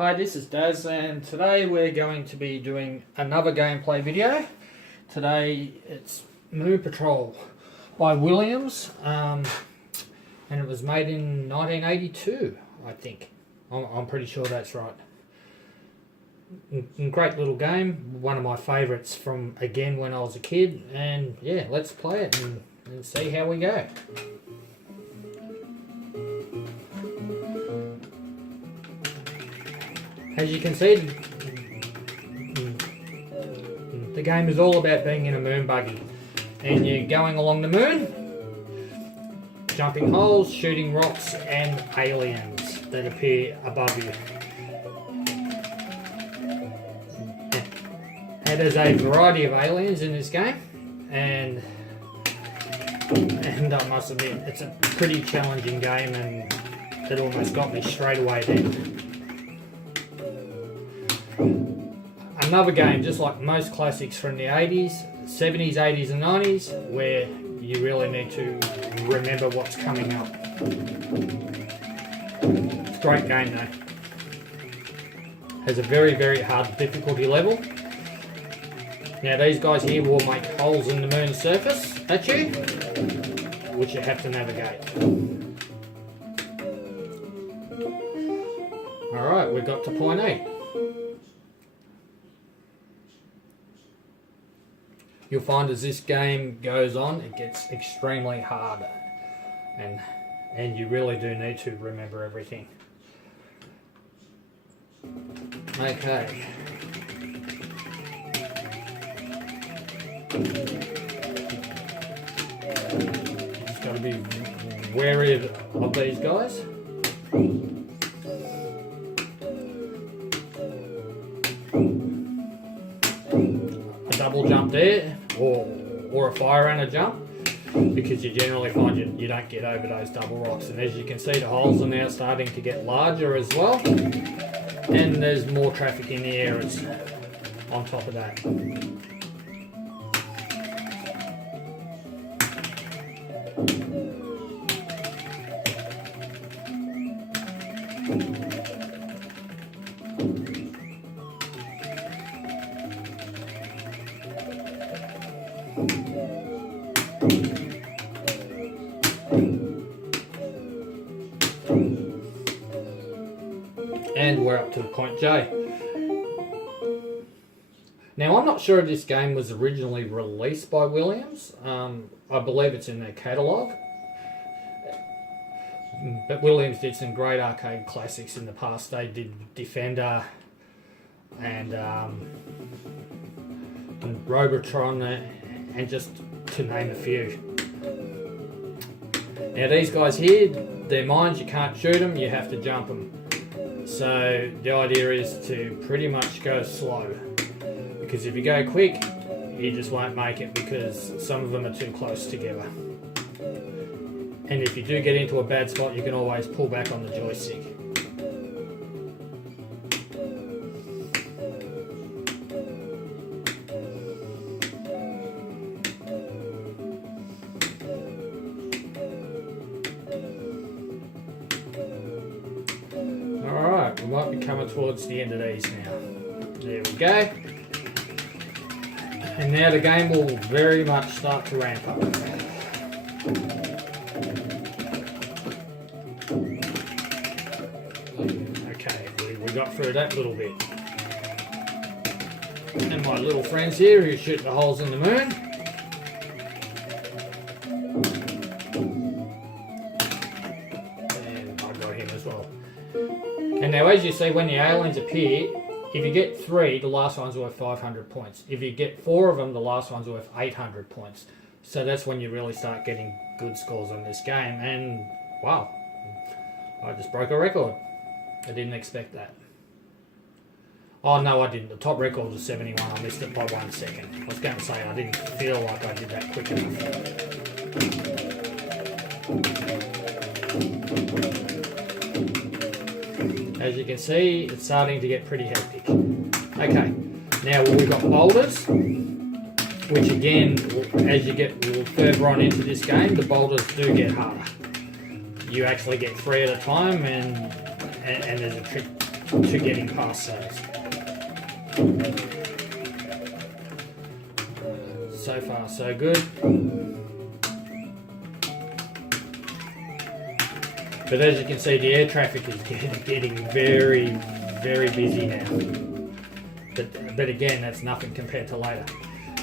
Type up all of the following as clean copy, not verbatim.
Hi, this is Daz, and today we're going to be doing another gameplay video. Today it's Moon Patrol by Williams, and it was made in 1982, I think. I'm pretty sure that's right. Great little game, one of my favourites from, again, when I was a kid, and yeah, let's play it and see how we go. As you can see, the game is all about being in a moon buggy, and you're going along the moon, jumping holes, shooting rocks and aliens that appear above you. And there's a variety of aliens in this game, and I must admit, it's a pretty challenging game, and it almost got me straight away then. Another game, just like most classics from the 80s, 70s, 80s and 90s, where you really need to remember what's coming up. It's a great game though. Has a very, very hard difficulty level. Now these guys here will make holes in the moon's surface at you, which you have to navigate. Alright, we got to point A. You'll find as this game goes on, it gets extremely hard, and you really do need to remember everything. Okay. Just got to be wary of these guys. A double jump there, or a fire and a jump, because you generally find you don't get over those double rocks. And as you can see, the holes are now starting to get larger as well, and there's more traffic in the areas on top of that. And we're up to point J. Now I'm not sure if this game was originally released by Williams. I believe it's in their catalogue. But Williams did some great arcade classics in the past. They did Defender and Robotron, and just to name a few. Now these guys here, they're mines, you can't shoot them, you have to jump them. So the idea is to pretty much go slow, because if you go quick, you just won't make it, because some of them are too close together. And if you do get into a bad spot, you can always pull back on the joystick. Alright, we might be coming towards the end of these now. There we go. And now the game will very much start to ramp up. Okay, we got through that little bit. And my little friends here who shoot the holes in the moon. And I got him as well. And now as you see, when the aliens appear, if you get 3, the last one's worth 500 points. If you get 4 of them, the last one's worth 800 points. So that's when you really start getting good scores on this game. And wow, I just broke a record. I didn't expect that. Oh no, I didn't. The top record was 71. I missed it by 1 second. I was going to say I didn't feel like I did that quick enough. As you can see, it's starting to get pretty hectic. Okay, now we've got boulders, which again, as you get further on into this game, the boulders do get harder. You actually get 3 at a time, and there's a trick to getting past those. So far, so good. But as you can see, the air traffic is getting very, very busy now. But again, that's nothing compared to later.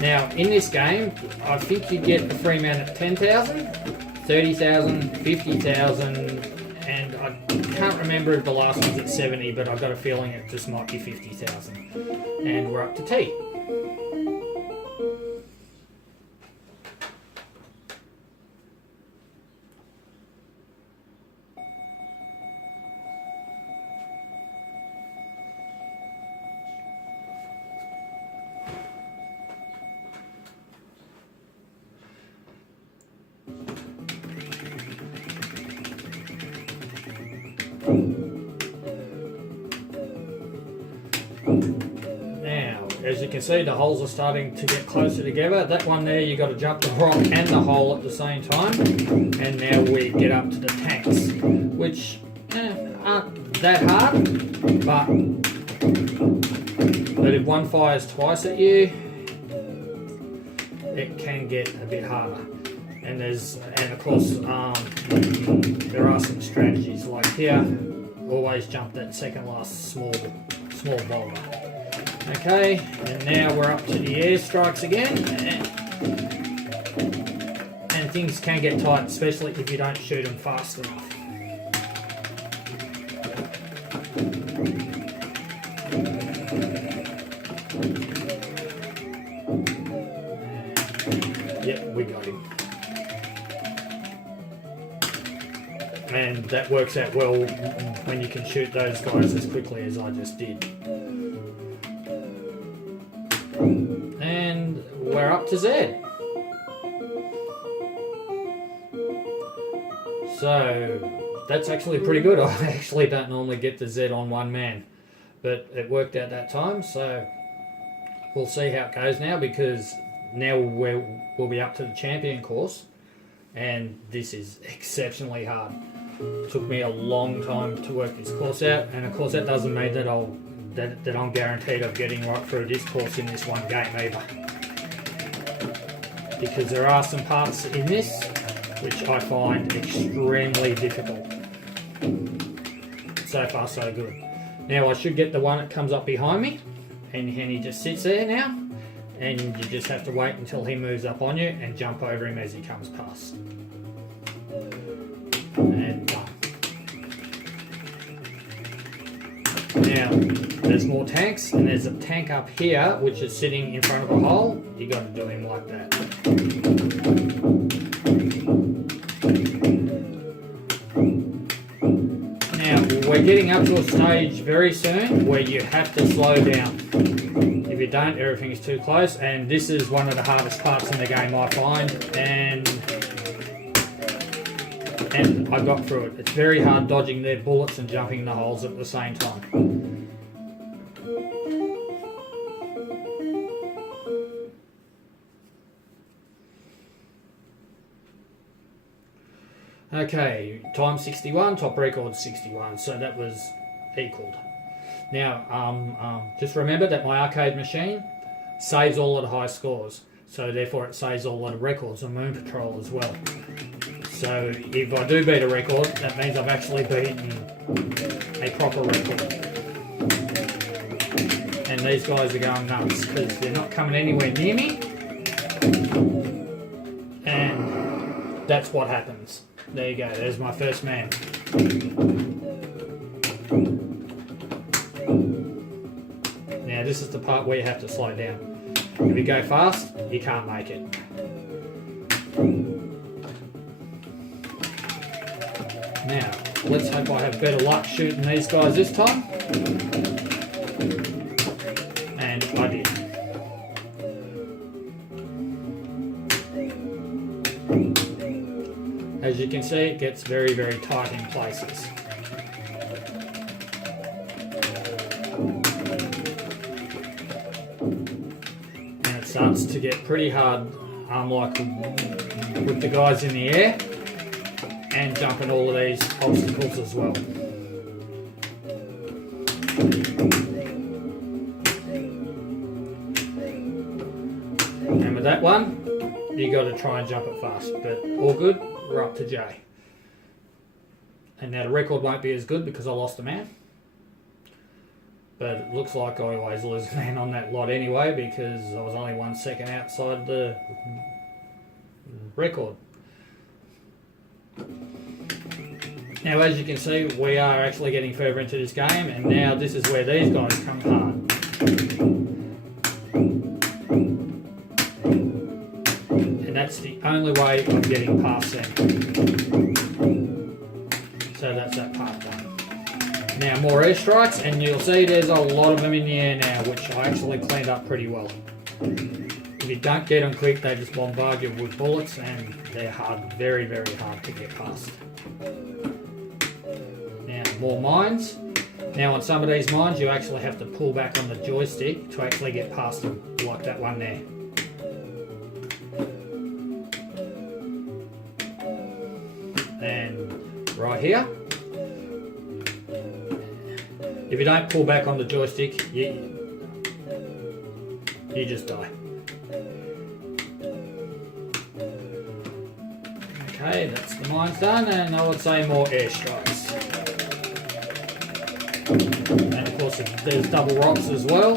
Now, in this game, I think you get the free man at 10,000, 30,000, 50,000, and I can't remember if the last one's at 70, but I've got a feeling it just might be 50,000. And we're up to T. Now, as you can see, the holes are starting to get closer together. That one there, you got to jump the rock and the hole at the same time. And now we get up to the tanks, which aren't that hard, but if one fires twice at you, it can get a bit harder. And of course, there are some strategies like here. Always jump that second last small boulder. Okay, and now we're up to the airstrikes again, and things can get tight, especially if you don't shoot them fast enough. Yep, we got him. And that works out well when you can shoot those guys as quickly as I just did. And we're up to Z. So that's actually pretty good. I actually don't normally get the Z on one man, but it worked out that time. So we'll see how it goes now, because now we'll be up to the champion course, and this is exceptionally hard. It took me a long time to work this course out, and of course that doesn't mean that I'm guaranteed of getting right through this course in this one game either, because there are some parts in this which I find extremely difficult. So far so good. Now I should get the one that comes up behind me, and he just sits there now, and you just have to wait until he moves up on you and jump over him as he comes past. And done. Now, there's more tanks, and there's a tank up here which is sitting in front of a hole. You got to do him like that. Now, we're getting up to a stage very soon where you have to slow down. If you don't, everything's too close, and this is one of the hardest parts in the game, I find, and I got through it. It's very hard dodging their bullets and jumping in the holes at the same time. Okay, time 61, top record 61, so that was equaled. Now, just remember that my arcade machine saves all of the high scores, so therefore it saves all of the records on Moon Patrol as well. So if I do beat a record, that means I've actually beaten a proper record. And these guys are going nuts because they're not coming anywhere near me. And that's what happens. There you go, there's my first man. Now this is the part where you have to slow down. If you go fast, you can't make it. Now, let's hope I have better luck shooting these guys this time. And I did. As you can see, it gets very, very tight in places. And it starts to get pretty hard, like with the guys in the air, and jumping all of these obstacles as well. And with that one, you got to try and jump it fast. But all good, we're up to J. And now the record won't be as good because I lost a man. But it looks like I always lose a man on that lot anyway because I was only 1 second outside the record. Now as you can see, we are actually getting further into this game, and now this is where these guys come hard. And that's the only way of getting past them. So that's that part done. Now more airstrikes, and you'll see there's a lot of them in the air now, which I actually cleaned up pretty well. If you don't get them quick, they just bombard you with bullets, and they're hard, very, very hard to get past. Now more mines. Now on some of these mines, you actually have to pull back on the joystick to actually get past them, like that one there. And right here, if you don't pull back on the joystick, you just die. Okay, that's the mines done, and I would say more airstrikes. And of course there's double rocks as well.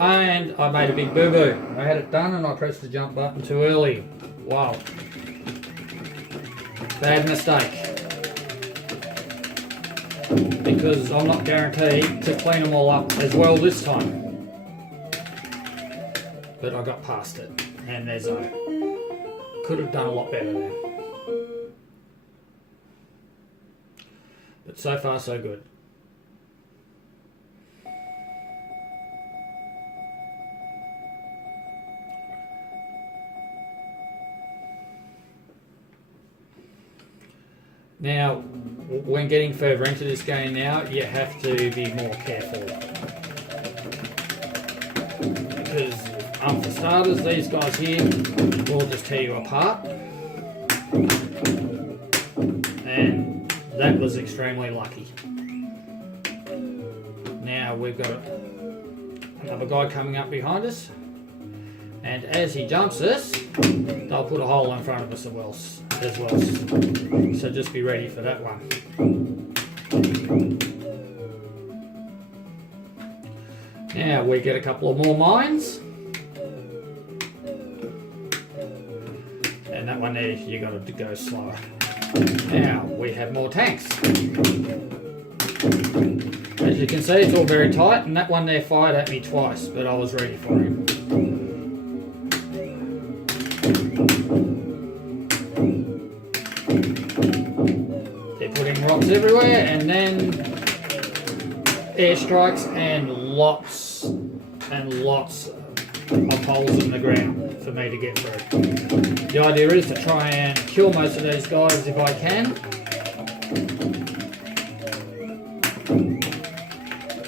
And I made a big boo-boo. I had it done and I pressed the jump button too early. Wow. Bad mistake. Because I'm not guaranteed to clean them all up as well this time. But I got past it. And there's a... Could have done a lot better there. But so far so good. Now, when getting further into this game now, you have to be more careful. Because, for starters, these guys here will just tear you apart. And that was extremely lucky. Now we've got another guy coming up behind us. And as he jumps us, they'll put a hole in front of us as well. So just be ready for that one. Now we get a couple of more mines. And that one there, you got to go slower. Now we have more tanks. As you can see, it's all very tight, and that one there fired at me twice, but I was ready for him. They're putting rocks everywhere, and then airstrikes and lots of holes in the ground for me to get through. The idea is to try and kill most of these guys if I can.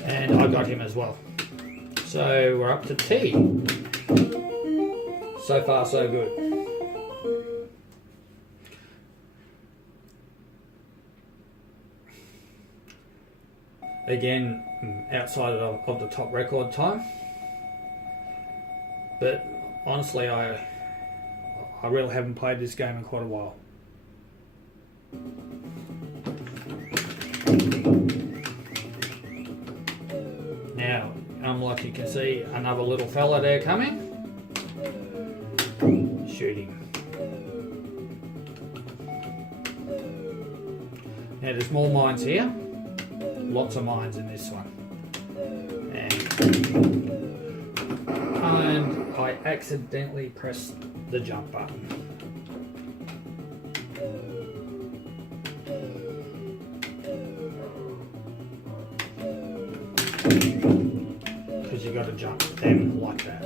And I got him as well. So we're up to T. So far so good. Again, outside of the top record time. But honestly, I really haven't played this game in quite a while. Now, like you can see, another little fella there coming. Shoot him. Now there's more mines here. Lots of mines in this one. And I accidentally pressed the jump button. Because you got to jump them like that.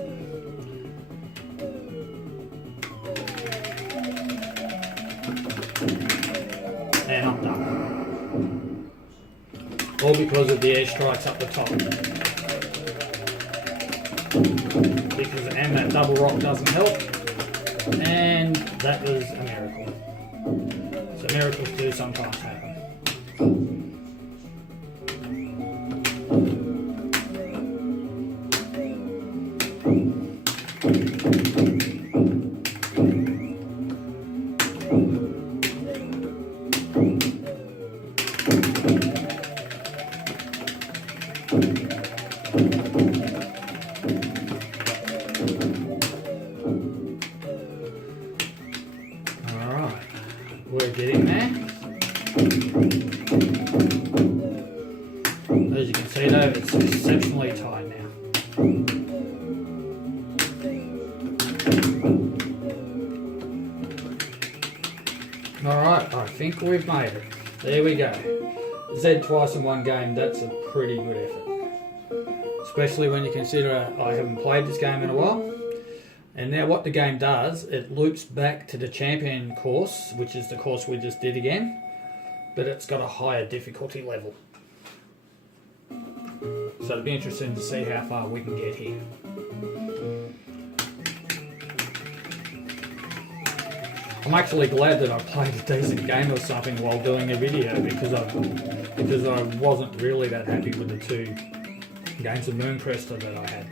And I'm done. All because of the airstrikes up the top. And that double rock doesn't help, and that was a miracle. So miracles do sometimes happen. we're getting there. As you can see though, it's exceptionally tight now. Alright, I think we've made it. There we go. Z twice in one game, that's a pretty good effort. Especially when you consider I haven't played this game in a while. And now what the game does, it loops back to the champion course, which is the course we just did again, but it's got a higher difficulty level. So it'll be interesting to see how far we can get here. I'm actually glad that I played a decent game or something while doing a video because I wasn't really that happy with the 2 games of Mooncrester that I had.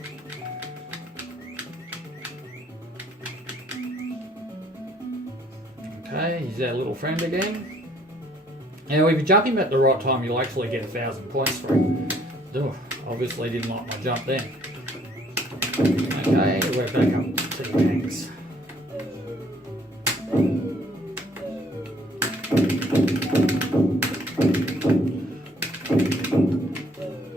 Okay, he's our little friend again. Now if you jump him at the right time, you'll actually get 1,000 points for him. Ugh, obviously didn't like my jump then. Okay, we're back up to the tanks.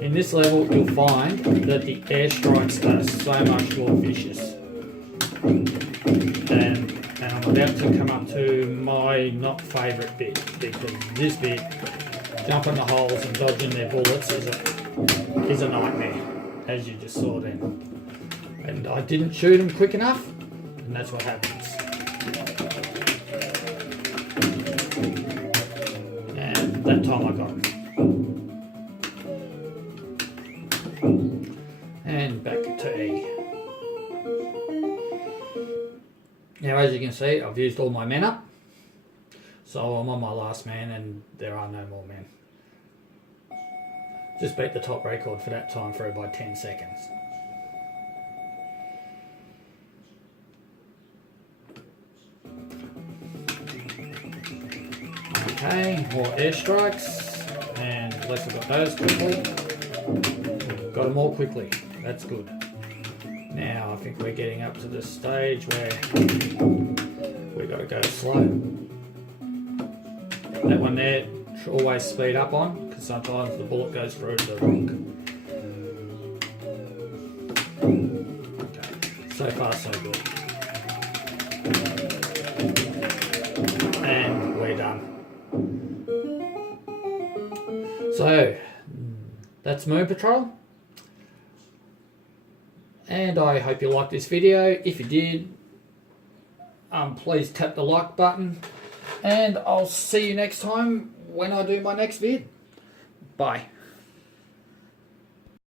In this level, you'll find that the airstrikes are so much more vicious. And I'm about to come up to my not favourite bit, because this bit, jumping the holes and dodging their bullets is a nightmare, as you just saw then. And I didn't shoot them quick enough, and that's what happens. And that time I got him. And back to E. Now as you can see, I've used all my men up, so I'm on my last man and there are no more men. Just beat the top record for that time through by 10 seconds. Okay, more airstrikes, and at least I've got those quickly. Got them all quickly, that's good. Now I think we're getting up to the stage where we've got to go slow. That one there should always speed up on, because sometimes the bullet goes through the rock. Okay, so far so good. And we're done. So, that's Moon Patrol. And I hope you liked this video. If you did, please tap the like button. And I'll see you next time when I do my next vid. Bye.